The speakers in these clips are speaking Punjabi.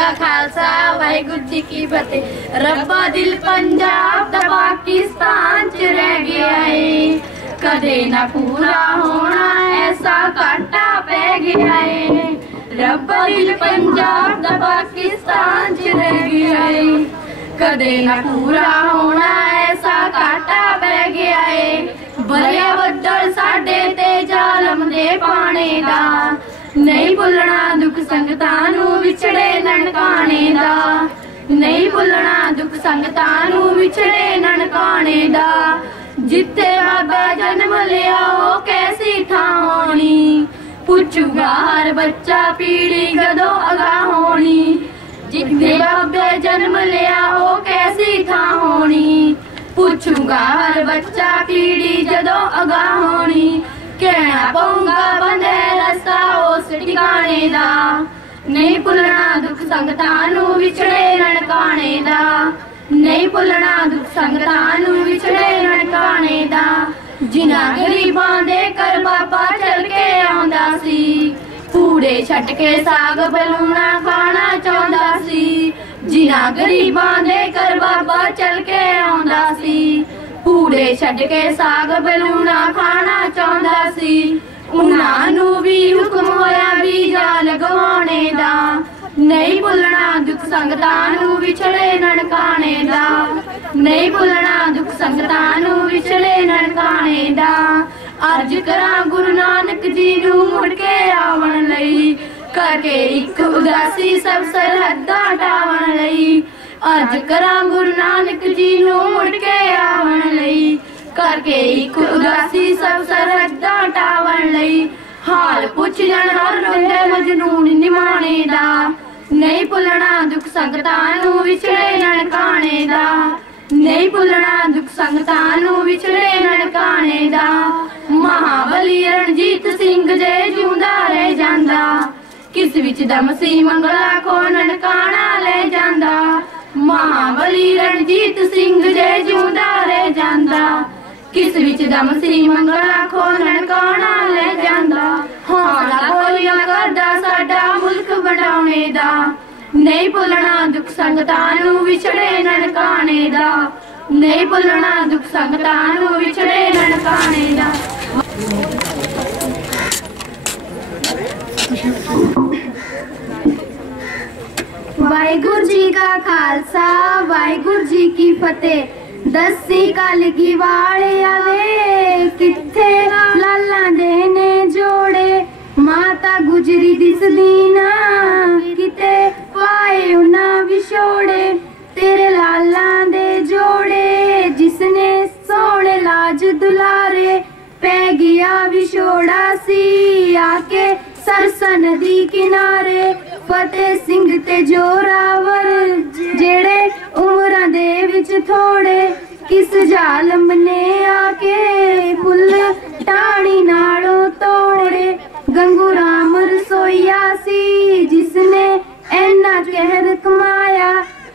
का खालसा वाहिगुरू जी की फतेह। रब्बा दिल पंजाब दा पाकिस्तान च रह गया है, कदे ना पूरा होना ऐसा घाटा पै गया है। रब्बा दिल पंजाब दा पाकिस्तान च रह गया है, कदे ना पूरा होना ऐसा घाटा पै गया है। भरिया बदल साडे ते जालम दे पाने दा, नहीं भुलना दुख संगतां नूं विछड़े ननकाने दा, नहीं भुलना दुख संगतां नूं विछड़े ननकाने दा। जिथे बाबा जन्म लिया वो कैसी थां होनी, पुछूगा हर बच्चा पीढ़ी कदों अगां होनी। जिथे बाबे जन्म लिया वो कैसी थां होनी, पुछूगा हर बच्चा पीढ़ी जदों अगां होनी। कहना पऊंगा बंदे रस्ता उस ठिकाने दा, नहीं भुलना दुख संगतां नूं विछड़े ननकाने दा, नहीं भुलना दुख संगतां नूं विछड़े ननकाने दा। जिन्हां गरीबां दे कर बाबा चल के आउंदा सी, पूड़े छट के साग बलूना खाना चाहुंदा सी। जिन्हां गरीबां दे कर बाबा चल के आउंदा सी, पूड़े छड़ के साग बलूना खाना चाहुंदा सी। उन्हां नूं भी हुक्म होया बीजा लगवाने दा, नहीं भुलना दुख संगतां नूं विछड़े ननकाने दा, नहीं भुलना दुख संगतां नूं विछड़े ननकाने दा। अर्ज करां गुरु नानक जी नूं मुड़ के आवन लई, करके इक उदासी सब सरहदां टावन लई। अर्ज करां गुरु नानक जी नूं मुड़ के आवन लई, करके इक उदासी सब सरहदां टावन लई। हाल पुछ जन हर रोंदे मजनून निमाने दा, नहीं भुलना दुख संगतां नूं विछड़े ननकाने दा, नहीं भुलना दुख संगतां नूं विछड़े ननकाने दा। महाबली रणजीत सिंह जे जिउंदा रह जांदा, किस विच दम सी मंगला खो ननकाना ले जांदा। महाबली रणजीत सिंह जे जिउंदा रह जांदा, किस विच दम सी मंगला खो ननकाना ले जांदा। हौसला बोलिया करदा साडा मुल्क बनाउने दा, नहीं भुलना दुख संगतां नूं विछड़े ननकाने दा, नहीं भुलना दुख संगतां नूं विछड़े ननकाने दा। वाहिगुरू जी का खालसा वाहिगुरू जी की फतेह। दसी कलगी वाले आवे किथे लाला दे ने जोड़े, माता गुजरी दिसदी ना किते पाए उना विछोड़े। तेरे लाला दे जोड़े जिसने सोने लाज दुलारे, पै गया विछोड़ा सी आके सरसा नदी किनारे। फतेह सिंह ते जोरावर जेड़े उमरां दे विच थोड़े, किस जालम ने आके फुल टाणी नालों तोड़े। गंगू राम रसोईया सी जिसने ऐना कहर कमाया,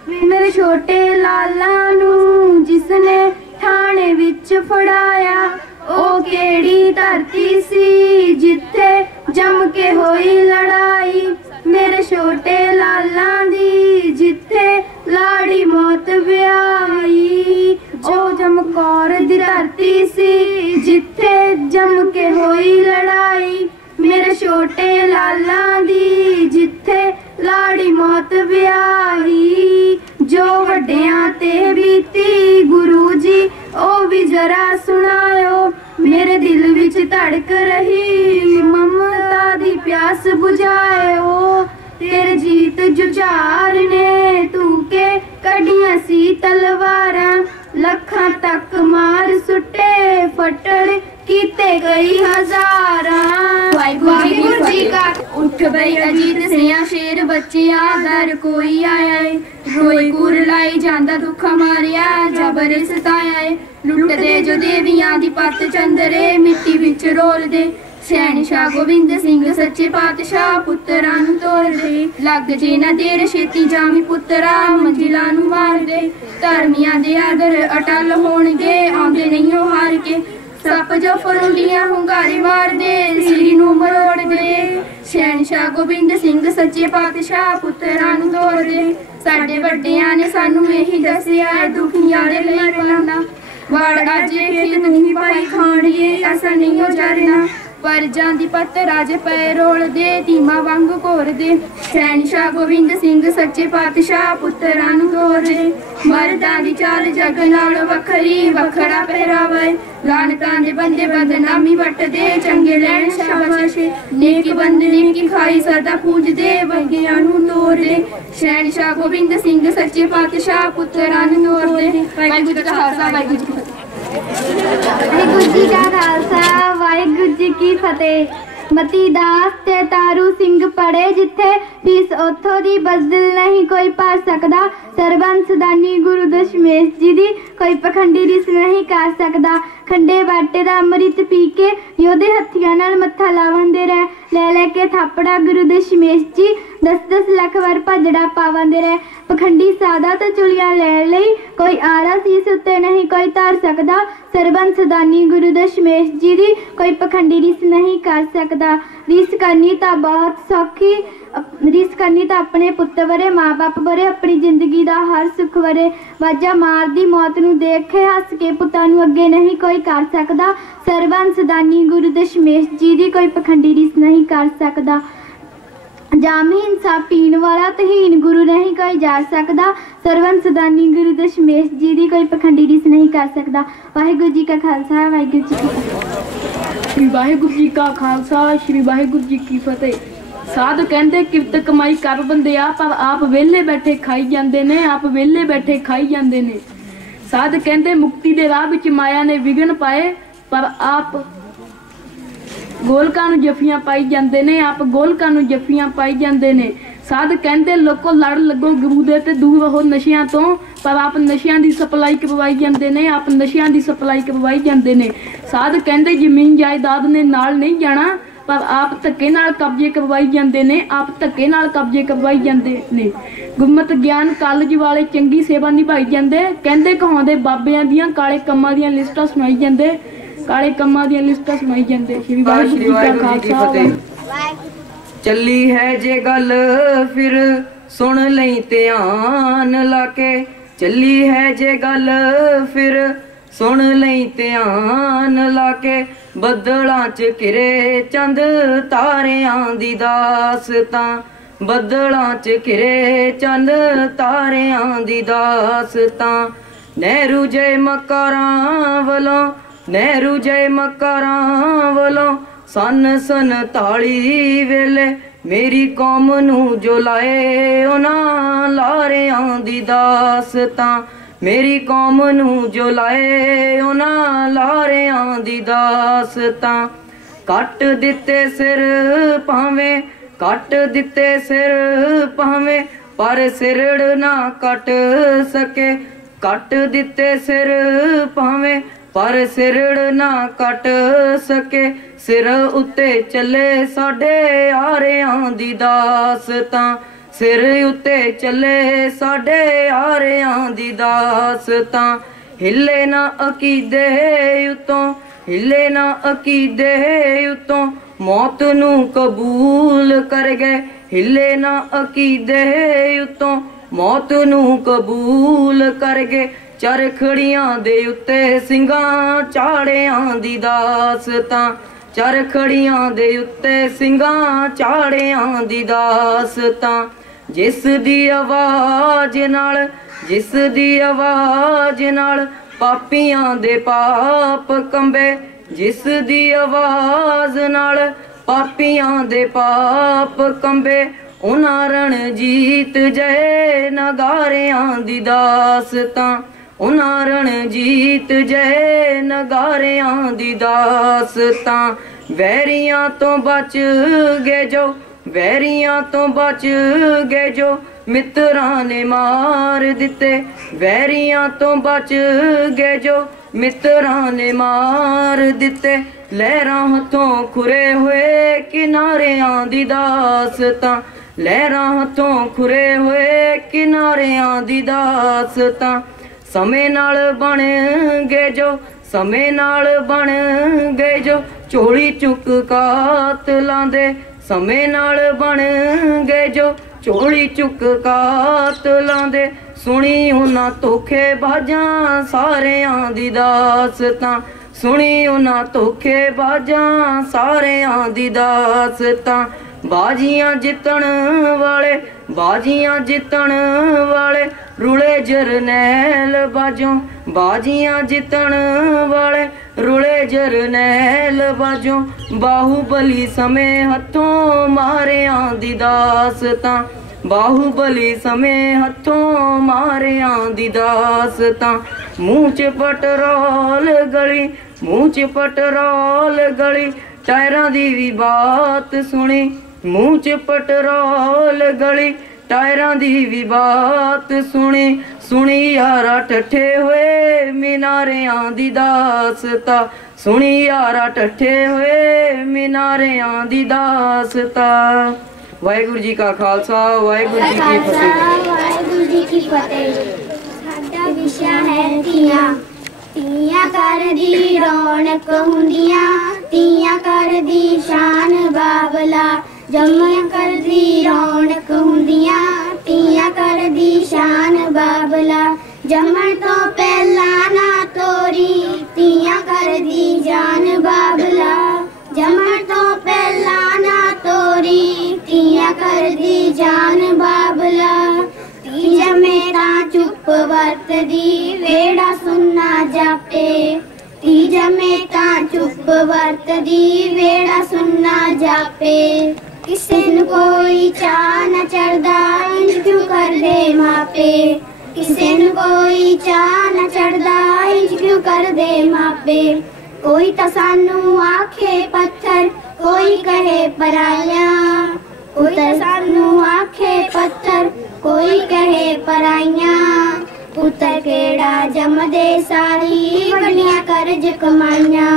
मेरे छोटे लाला नूं जिसने ठाणे विच फड़ाया। ओ केड़ी धरती सी जिथे जम के होई लड़ाई, मेरे छोटे लाला दी जिथे लाड़ी मौत ब्याही। ओ जमकौर दी धरती सी जिथे जम के होई लड़ाई, मेरे छोटे लाला दी जिथे लाड़ी मौत ब्याही। जो वड्डियां ते बीती गुरु जी ओ भी जरा सुनायो, मेरे दिल विच धड़क रही ममता दी प्यास बुझायो। तेरे जीत जुझार ने तू के कड़ियां सी तलवारां, लखां तक मार सुटे फटड़ कीते कई हजारां। वाहिगुरू जी का उठ बई अजीत सिया शेर बच्चिया दर कोई आया है, रोई कुरलाई जांदा दुख मारिया जबर सताया है। लुटदे जो देवियां दी पत चंदरे मिट्टी विच रोल दे, शहनशाह गोविंद सिंह सच्चे पातशाह पुत्तरां नूं तोड़ दे। लग जे ना देर छेती जामी पुत्तरा मंजिलां नूं मार दे, धर्मियां दे आदर अटल होणगे आउंदे नहीं हार के। सप जो फरुंडियां हुंगारे मार दे सिरी नूं मरोड़ दे, शहनशाह गोबिंद सिंह सच्चे पातशाह पुत्रां नूं तोड़ दे साडे वड्डियां ने सानू यही दस्सिया है दुखियां दे लई पलाना वाड़ अजे खेत नहीं पाई खाणिए असा नहीं हो जारना परजां दी पत राज पै रोल दे धीमा वांग घोर दे शहनशाह गोबिंद सिंह सच्चे पातशाह पुत्रां नूं तोड़ दे मर्दां दी चाल जग नाल वखरी वखरा पहरावा लानतां दे बंदे बदनामी वट दे चंगे लैण शाबाश नेक बंदे नेकी खाई सदा पूज दे वंगियां नूं तोड़ दे शहनशाह गोबिंद सिंह सच्चे पातशाह पुत्रां नूं तोड़ दे वाहिगुरू जी का खालसा वाहिगुरू जी की फतेह। वाहिगुरू जी का खालसा वाहिगुरू जी की फतेह। मती दास ते तारू सिंह पड़े जिथे फीस उथों दी बदल नहीं कोई भर सकदा सरबंस दानी गुरु दशमेश जी दी कोई पखंडी रिस नहीं कर सकदा खंडे बाटे दा अमृत पी के योधे हथियां नाल मत्था लावंदे रह ले के थापड़ा गुरु दशमेश जी 10-10 लाख वार भजड़ा पावंदे रह पखंडी सादा तो चुलियां ले लई कोई आरा सीस उत्ते नहीं कोई धर सकदा सरबंस दानी गुरु दशमेश जी दी कोई पखंडी रिस नहीं कर सकदा रिस करनी तां बहुत सौखी रिस करनी तां अपने पुत्त वरे माँ बाप वरे अपनी जिंदगी दा हर सुख वरे वाजा मार दी मौत नूं देख के हस के पुत्तां नूं अगे नहीं कोई कर सकदा सरबंस दानी गुरु दशमेश जी दी कोई पखंडी रिस नहीं कर सकदा जामीन सा पीण वाला तहीन गुरु नहीं कोई जा सकदा सरबंस दानी गुरु दशमेश जी दी कोई पखंडी रिस नहीं कर सकदा। वाहिगुरू जी का खालसा वाहिगुरू जी की फतेह। श्री वाहिगुरू जी का खालसा श्री वाहिगुरू जी की फतेह। साध कहते किरत कमाई कर बंदे पर आप वेले बैठे खाई जाते ने आप वेले बैठे खाई जाते ने साध कहते मुक्ति दे राह विच माया ने विघन पाए पर आप गोलकां नूं जफियां पाई जाते ने आप गोलकां नूं जफियां पाई जाते ने साध कहते लोको लड़ लगो गुरु दे ते दूर रहो नशियां तो पर आप नशियां दी सप्लाई करवाई जाते ने आप नशियां दी सप्लाई करवाई जाते ने साध कहते जमीन जायदाद ने नाल नहीं जाना पर आप धक्के नाल कब्जे करवाई जाते ने आप धक्के नाल कब्जे करवाई जाते ने गुरमत ज्ञान कॉलेज वाले चंगी सेवा निभाई जाते कहते कहाउंदे बाबियां दियां काले कम्मां दियां लिस्टां सुनाई जाते काले कम्मां दियां लिस्टां सुनाई जाते। श्री वाहिगुरू जी का खालसा। चली है जे गल फिर सुन लई ध्यान लाके चली है जे गल फिर सुन लई ध्यान लाके बदलां च घिरे चंद तारियां दी दासतां बदलां च घिरे चंद तारियां दी दासतां नेहरू जय मकारां वलों नेहरू जय मकारां वलों सन 47 वेले मेरी कौम नू जो लाए उन्हां लारियां दी दासतां मेरी कौम नू जो लाए उन्हां लारियां दी दासतां कट दिते सिर भावें कट दिते सिर भावें पर सिरड़ ना कट सके कट दिते सिर भावें पर सिरड़ ना कट सके सिर उत्ते चले साडे आरियां दी दासतां सिर उत्ते चले साडे आरियां दी दासतां हिले ना अकीदे उतों हिले ना अकीदे उतों मौत नू कबूल कर गए हिले ना अकीदे उतों मौत नू कबूल कर गए चरखड़ियां दे उत्ते सिंगां चाड़ियां दी दासतां चरखड़ियां दे उत्ते सिंगां चाड़ियां दी दासतां जिस दी आवाज नाल पापियां दे पाप कंबे जिस दी आवाज नाल पापियां दे पाप कंबे उन्हां रणजीत जय नगारियां दी दासतां उन्हां रणजीत जय नगारियां दी दासतां वैरियां तो बच गए जो वैरियां तो बच गए जो मित्रां ने मार दिते वैरियां तो बच गए जो मित्रां ने मार दिते लहरां हथों खुरे हुए किनारियां दी दासतां लहरां हथों खुरे हुए किनारियां दी दासतां समय नाल बन गए जो समय नाल बन गए जो झोली चुक कातलां दे ਸਮੇਂ ਨਾਲ ਬਣ ਗਏ ਜੋ ਝੋਲੀ ਚੁੱਕ ਕਾਤਲਾਂ ਦੇ। ਸੁਣੀ ਉਹਨਾਂ ਧੋਖੇ ਬਾਜਾਂ ਸਾਰਿਆਂ ਦੀ ਦਾਸਤਾਂ, ਸੁਣੀ ਉਹਨਾਂ ਧੋਖੇ ਬਾਜਾਂ ਸਾਰਿਆਂ ਦੀ ਦਾਸਤਾਂ। ਬਾਜੀਆਂ ਜਿੱਤਣ ਵਾਲੇ, ਬਾਜੀਆਂ ਜਿੱਤਣ ਵਾਲੇ ਰੁਲੇ ਜਰਨੈਲ ਬਾਜੋਂ, ਬਾਜੀਆਂ ਜਿੱਤਣ ਵਾਲੇ ਰੁਲੇ ਜਰਨੈਲ ਬਾਜੋਂ। ਬਾਹੂਬਲੀ ਸਮੇਂ ਹੱਥੋਂ ਮਾਰਿਆਂ ਦੀ ਦਾਸਤਾਂ, ਬਾਹੂਬਲੀ ਸਮੇਂ ਹੱਥੋਂ ਮਾਰਿਆਂ ਦੀ ਦਾਸਤਾਂ। ਮੂੰਹ ਚ ਪਟਰੋਲ ਗਲੀ, ਮੂੰਹ ਚ ਪਟਰੋਲ ਗਲੀ ਟਾਇਰਾਂ ਦੀ ਵੀ ਬਾਤ ਸੁਣੀ। ਮੂੰਹ ਚ ਪਟਰੋਲ ਗਲੀ ਟਾਇਰਾਂ ਦੀ ਵੀ ਬਾਤ ਸੁਣੀ। ਸੁਣੀ ਯਾਰਾ ਠੱਠੇ ਹੋਏ ਮੀਨਾਰਿਆਂ ਦੀ ਦਾਸਤਾਂ, ਸੁਣੀ ਯਾਰਾ ਠੱਠੇ ਹੋਏ ਮੀਨਾਰਿਆਂ ਦੀ ਦਾਸਤਾਂ। ਵਾਹਿਗੁਰੂ ਜੀ ਕਾ ਖਾਲਸਾ, ਵਾਹਿਗੁਰੂ ਜੀ ਕੀ ਫਤਿਹ। ਵਾਹਿਗੁਰੂ ਜੀ ਕੀ ਫਤਿਹ। ਸਾਡਾ ਵਿਸ਼ਾ ਹੈ ਧੀਆਂ। ਧੀਆਂ ਘਰ ਦੀ ਰੌਣਕ ਹੁੰਦੀਆਂ, ਧੀਆਂ ਘਰ ਦੀ ਸ਼ਾਨ ਬਾਬਲਾ। ਜੰਮਿਆਂ ਘਰ ਦੀ ਰੌਣਕ ਹੁੰਦੀਆਂ, ਧੀਆਂ ਘਰ ਦੀ ਸ਼ਾਨ ਬਾਬਲਾ। ਜੰਮਣ ਤੋਂ ਪਹਿਲਾਂ ਨਾ ਤੋਰੀ, ਧੀਆਂ ਘਰ ਦੀ ਜਾਨ ਬਾਬਲਾ। ਜੰਮਣ ਤੋਂ ਪਹਿਲਾਂ ਨਾ ਤੋਰੀ, ਧੀਆਂ ਘਰ ਦੀ ਜਾਨ ਬਾਬਲਾ। ਧੀ ਜੰਮੇ ਤਾਂ ਚੁੱਪ ਵਰਤਦੀ, ਵੇੜਾ ਸੁਣਨਾ ਜਾਪੇ। ਧੀ ਜੰਮੇ ਤਾਂ ਚੁੱਪ ਵਰਤਦੀ, ਵੇੜਾ ਸੁਣਨਾ ਜਾਪੇ। ਕਿਸੇ ਨੂੰ ਕੋਈ ਚਾਅ ਨਾ ਚੜਦਾ, ਇੰਝ ਕਿਉਂ ਕਰਦੇ ਮਾਪੇ। ਕਿਸੇ ਨੂੰ ਕੋਈ ਚਾਅ ਨਾ ਚੜਦਾ, ਇੰਝ ਕਿਉਂ ਕਰਦੇ ਮਾਪੇ। ਕੋਈ ਤਾਂ ਸਾਨੂੰ ਆਖੇ ਪੱਥਰ, ਕੋਈ ਕਹੇ ਪਰਾਈਆਂ। ਕੋਈ ਤਾਂ ਸਾਨੂੰ ਆਖੇ ਪੱਥਰ, ਕੋਈ ਕਹੇ ਪਰਾਈਆਂ। ਪੁੱਤਰ ਕਿਹੜਾ ਜੰਮਦੇ ਸਾਰੀ, ਵੱਡੀਆਂ ਕਰਜ਼ ਕਮਾਈਆਂ।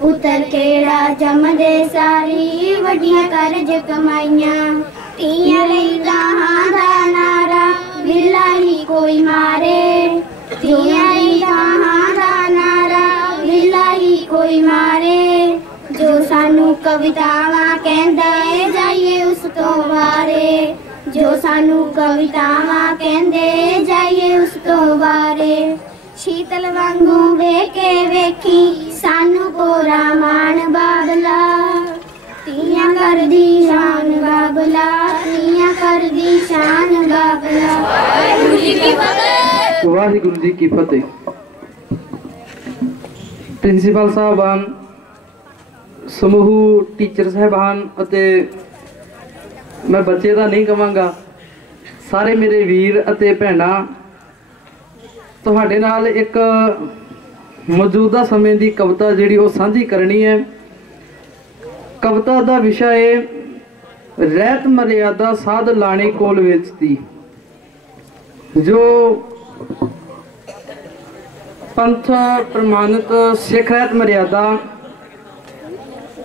ਪੁੱਤਰ ਕਿਹੜਾ ਜੰਮਦੇ ਸਾਰੀ, ਵੱਡੀਆਂ ਕਰਜ਼ ਕਮਾਈਆਂ। ਧੀਆਂ ਲਈ ਗਾਹਾਂ ਦਾ ਨਾਰਾ, ਬਿੱਲਾ ਹੀ ਕੋਈ ਮਾਰੇ। ਧੀਆਂ ਲਈ ਗਾਹਾਂ ਦਾ ਨਾਰਾ, ਬਿੱਲਾ ਹੀ ਕੋਈ ਮਾਰੇ। ਜੋ ਸਾਨੂੰ ਕਵਿਤਾਵਾਂ ਕਹਿੰਦੇ ਜਾਈਏ ਉਸ ਤੋਂ ਵਾਰੇ। ਜੋ ਸਾਨੂੰ ਕਵਿਤਾਵਾਂ ਕਹਿੰਦੇ ਜਾਈਏ ਉਸ ਤੋਂ ਵਾਰੇ। ਸ਼ੀਤਲ ਵਾਂਗੂ ਵੇਖ ਕੇ ਵੇਖੀ ਸਾਨੂੰ ਕੋਰਾ ਮਾਣ ਬਾਬਲਾ। ਧੀਆਂ ਘਰ ਦੀ ਸ਼ਾਨ ਬਾਬਲਾ, ਧੀਆਂ ਘਰ ਦੀ ਸ਼ਾਨ ਬਾਬਲਾ। ਵਾਹਿਗੁਰੂ ਜੀ ਕੀ ਫਤਿਹ। ਵਾਹਿਗੁਰੂ ਜੀ ਕੀ ਫਤਿਹ। ਪ੍ਰਿੰਸੀਪਲ ਸਾਹਿਬਾਨ, ਸਮੂਹ ਟੀਚਰ ਸਾਹਿਬਾਨ ਅਤੇ मैं बच्चे का नहीं कहांगा, सारे मेरे वीर अते भैणां, तुहाडे नाल एक मौजूदा समय की कविता जिहड़ी वो साझी करनी है। कविता का विषय है रहत मर्यादा साध लाने कोल वेचती। जो पंथ प्रमाणित सिख रहत मर्यादा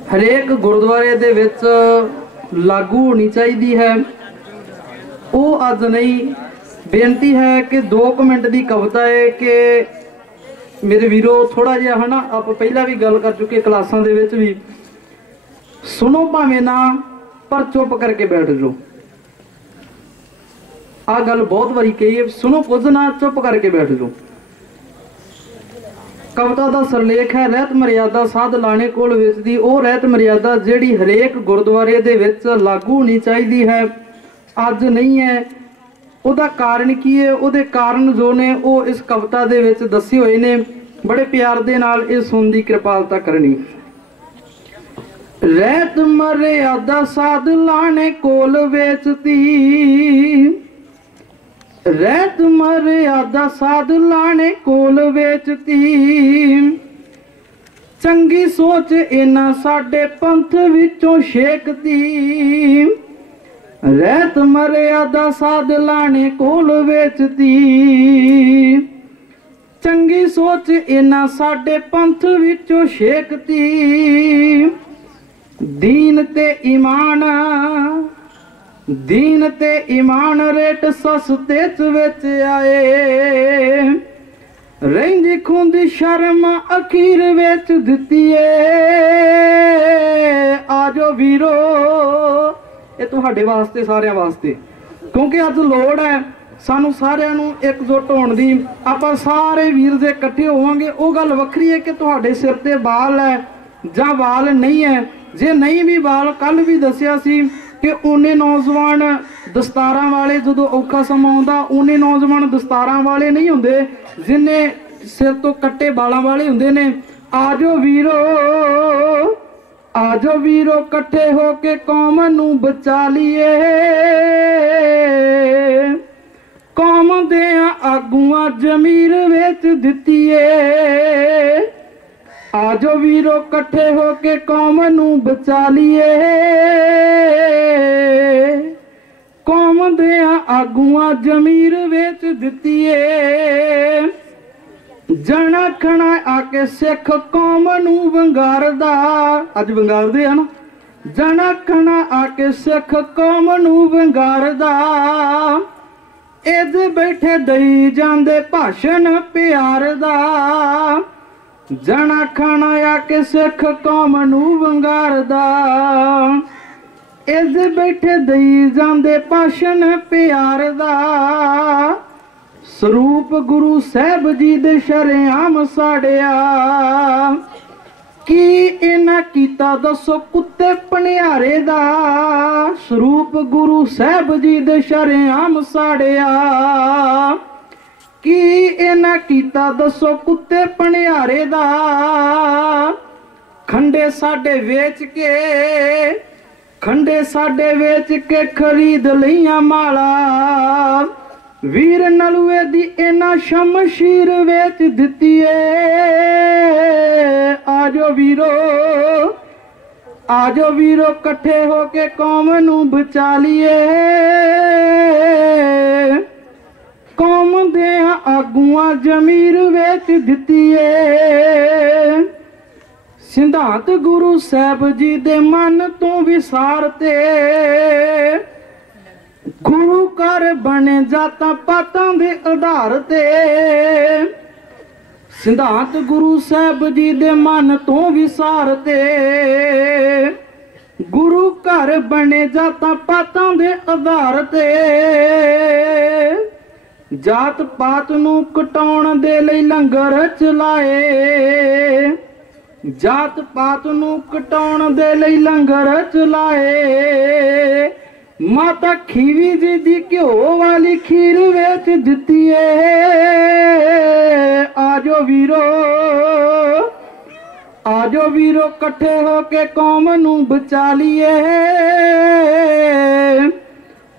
हरेक गुरुद्वारे दे विच लागू होनी चाहिए है, वो अज नहीं। बेनती है कि 2 मिनट की कविता है कि मेरे वीरो थोड़ा जिहा है ना, आप पहला भी गल कर चुके क्लासां दे विच भी, सुनो भावें ना पर चुप करके बैठ जाओ। आ गल बहुत बारी कही है, सुनो कुछ ना चुप करके बैठ जाओ। कविता का सरलेख है रहत मर्यादा साध लाने कोल वेचदी। ਉਹ ਰਹਿਤ मर्यादा ਜਿਹੜੀ ਹਰੇਕ ਗੁਰਦੁਆਰੇ ਦੇ ਵਿੱਚ ਲਾਗੂ ਹੋਣੀ ਚਾਹੀਦੀ ਹੈ, ਅੱਜ ਨਹੀਂ ਹੈ। ਉਹਦਾ ਕਾਰਨ ਕੀ ਹੈ? ਉਹਦੇ ਕਾਰਨ ਜੋ ਨੇ ਉਹ ਇਸ ਕਵਿਤਾ ਦੇ ਵਿੱਚ ਦੱਸੇ ਹੋਏ ਨੇ। ਬੜੇ ਪਿਆਰ ਦੇ ਨਾਲ ਇਹ ਸੁਣਨ ਦੀ ਕਿਰਪਾਲਤਾ ਕਰਨੀ। ਰਹਿਤ ਮਰयादा ਸਾਧ ਲਾਣੇ ਕੋਲ ਵੇਚਦੀ। रहत मर्यादा साध लाने कोल वेचती। चंगी सोच इना साडे पंथ विचों शेकती। रहत मर्यादा साध लाने कोल वेचती। चंगी सोच इना साडे पंथ विचों शेकती। दीन ते ईमान, दीन ते ईमान रेट सस्ते च विच आए। रहिंदी खुंदी शर्म अखीर विच दित्ती है। आजो वीरो ਇਹ ਤੁਹਾਡੇ ਵਾਸਤੇ ਸਾਰਿਆਂ ਵਾਸਤੇ, ਕਿਉਂਕਿ ਅੱਜ ਲੋੜ ਹੈ ਸਾਨੂੰ ਸਾਰਿਆਂ ਨੂੰ ਇਕਜੁੱਟ ਹੋਣ ਦੀ। ਆਪਾਂ ਸਾਰੇ ਵੀਰ ਜੇ ਇਕੱਠੇ ਹੋਵਾਂਗੇ, ਉਹ ਗੱਲ ਵੱਖਰੀ ਹੈ ਕਿ ਤੁਹਾਡੇ ਸਿਰ ਤੇ ਵਾਲ ਹੈ ਜਾਂ ਵਾਲ ਨਹੀਂ ਹੈ। ਜੇ ਨਹੀਂ ਵੀ ਵਾਲ, ਕੱਲ ਵੀ ਦੱਸਿਆ ਸੀ ਕਿ ਉਹਨੇ ਨੌਜਵਾਨ ਦਸਤਾਰਾਂ ਵਾਲੇ ਜਦੋਂ ਔਖਾ ਸਮਾਂ ਆਉਂਦਾ, ਉਹਨੇ ਨੌਜਵਾਨ ਦਸਤਾਰਾਂ ਵਾਲੇ ਨਹੀਂ ਹੁੰਦੇ ਜਿੰਨੇ ਸਿਰ ਤੋਂ ਕੱਟੇ ਵਾਲਾਂ ਵਾਲੇ ਹੁੰਦੇ ਨੇ। ਆਜੋ ਵੀਰੋ, ਆਜੋ ਵੀਰੋ ਇਕੱਠੇ ਹੋ ਕੇ ਕੌਮ ਨੂੰ ਬਚਾ ਲਈਏ, ਕੌਮ ਦੇ ਆਗੂਆਂ ਜ਼ਮੀਰ ਵਿੱਚ ਦਿੱਤੀਏ। ਆਜੋ ਵੀਰੋ ਇਕੱਠੇ ਹੋ ਕੇ ਕੌਮ ਨੂੰ ਬਚਾ ਲਈਏ, ਕੌਮ ਦੇ ਆਗੂਆਂ ਜ਼ਮੀਰ ਵਿੱਚ ਦਿੱਤੀਏ। ਜਣਾ ਖਣਾ ਆ ਕੇ ਸਿੱਖ ਕੌਮ ਨੂੰ ਵੰਗਾਰਦਾ, ਅੱਜ ਵੰਗਾਰਦੇ ਹਨ। ਜਣਾ ਖਣਾ ਆ ਕੇ ਸਿੱਖ ਕੌਮ ਨੂੰ ਵੰਗਾਰਦਾ, ਇਹਦੇ ਬੈਠੇ ਦਈ ਜਾਂਦੇ ਭਾਸ਼ਣ ਪਿਆਰ ਦਾ। ਜਣਾ ਖਣਾ ਆ ਕੇ ਸਿੱਖ ਕੌਮ ਨੂੰ ਵੰਗਾਰਦਾ, ਇਹਦੇ ਬੈਠੇ ਦਈ ਜਾਂਦੇ ਭਾਸ਼ਣ ਪਿਆਰ ਦਾ। ਸਰੂਪ ਗੁਰੂ ਸਾਹਿਬ ਜੀ ਦੇ ਸ਼ਰੇਆਮ ਸਾੜਿਆ, ਕੀ ਇਹਨਾਂ ਕੀਤਾ ਦੱਸੋ ਕੁੱਤੇ ਪਨਿਆਰੇ ਦਾ। ਸਰੂਪ ਗੁਰੂ ਸਾਹਿਬ ਜੀ ਦੇ ਸ਼ਰੇਆਮ ਸਾੜਿਆ, ਕੀ ਇਹਨਾਂ ਕੀਤਾ ਦੱਸੋ ਕੁੱਤੇ ਪਨਿਆਰੇ ਦਾ। ਖੰਡੇ ਸਾਡੇ ਵੇਚ ਕੇ, ਖੰਡੇ ਸਾਡੇ ਵੇਚ ਕੇ ਖਰੀਦ ਲਈਆਂ ਮਾਲਾ। ਵੀਰ ਨਲੂਏ ਦੀ ਇਹਨਾਂ ਸ਼ਮਸ਼ੀਰ ਵੇਚ ਦਿੱਤੀ ਏ। ਆਜੋ ਵੀਰੋ, ਆਜੋ ਵੀਰੋ ਇਕੱਠੇ ਹੋ ਕੇ ਕੌਮ ਨੂੰ ਬਚਾ ਲਈਏ, ਕੌਮ ਦੇ ਆਗੂਆਂ ਜ਼ਮੀਰ ਵੇਚ ਦਿੱਤੀ ਏ। ਸਿਧਾਂਤ ਗੁਰੂ ਸਾਹਿਬ ਜੀ ਦੇ ਮਨ ਤੋਂ ਵਿਸਾਰ ਤੇ, ਗੁਰੂ ਘਰ ਬਣੇ ਜਾਤਾਂ ਪਾਤਾਂ ਦੇ ਆਧਾਰ ਤੇ। ਸਿਧਾਂਤ ਗੁਰੂ ਸਾਹਿਬ ਜੀ ਦੇ ਮਨ ਤੋਂ ਵਿਸਾਰ ਤੇ, ਗੁਰੂ ਘਰ ਬਣੇ ਜਾਤਾਂ ਪਾਤਾਂ ਦੇ ਆਧਾਰ ਤੇ। ਜਾਤ ਪਾਤ ਨੂੰ ਕਟਾਉਣ ਦੇ ਲਈ ਲੰਗਰ ਚਲਾਏ, ਜਾਤ ਪਾਤ ਨੂੰ ਕਟਾਉਣ ਦੇ ਲਈ ਲੰਗਰ ਚਲਾਏ। ਮਾਤਾ ਖੀਵੀ ਜੀ ਦੀ ਘਿਓ ਵਾਲੀ ਖੀਰ ਵੇਚ ਦਿੱਤੀ ਏ। ਆਜੋ ਵੀਰੋ, ਆਜੋ ਵੀਰੋ ਇਕੱਠੇ ਹੋ ਕੇ ਕੌਮ ਨੂੰ ਬਚਾ ਲਈਏ,